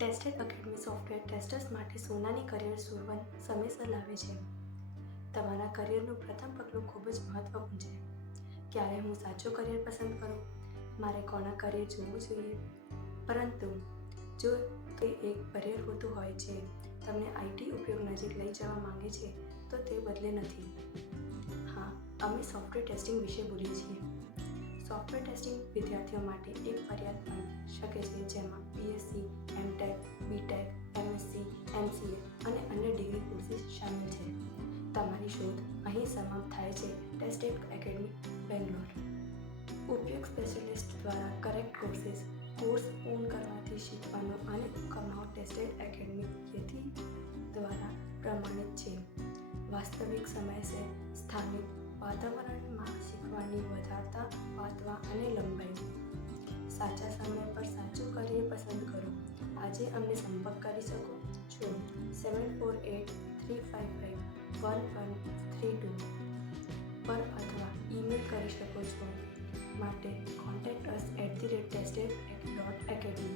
Tested academy software testers માટે સોનાની career શોધવાનું સમયસર લાવે છે. તમારા કરિયરનું પ્રથમ પગલું ખૂબ જ મહત્વપૂર્ણ છે. ક્યારે હું સાચું કરિયર પસંદ કરું? મારે કોના કરિયર જોવું જોઈએ? પરંતુ જો તે એક કરિયર હોતું હોય છે, તમને આઈટી ઉપયોગ નજીક લઈ જવા માંગે છે, તો તે બદલે નથી. હા, અમે સોફ્ટવેર ટેસ્ટિંગ વિશે બોલીએ છીએ. સોફ્ટવેર ટેસ્ટિંગ વિદ્યાર્થીઓ માટે એક ફરિયાદ બની શકે છે, જેમાં BSc, MTech, BTech, MSc, MCA અને અન્ય ડિગ્રી કોર્સીસ શામેલ છે. તમારી શોધ અહીં સમાપ્ત થાય છે. Tested academy, Bangalore. ઉપયોગ સ્પેશિયલિસ્ટ દ્વારા કરેક્ટ કોર્સ પૂર્ણ કરવાથી શીખવાનો અને કમાઓ. ટેસ્ટેડ એકેડમી યથી દ્વારા પ્રમાણિત છે. વાસ્તવિક સમય છે. સ્થાનિક વાતાવરણમાં શીખવાની વધારતા વાતવા અને લંબાઈ. સાચા સમય પર સાચું કરિયર પસંદ કરો. આજે અમને સંપર્ક કરી શકો છો 7483551132 પર અથવા ઈમેલ કરી શકો છો. માટે contact us@tested.academy.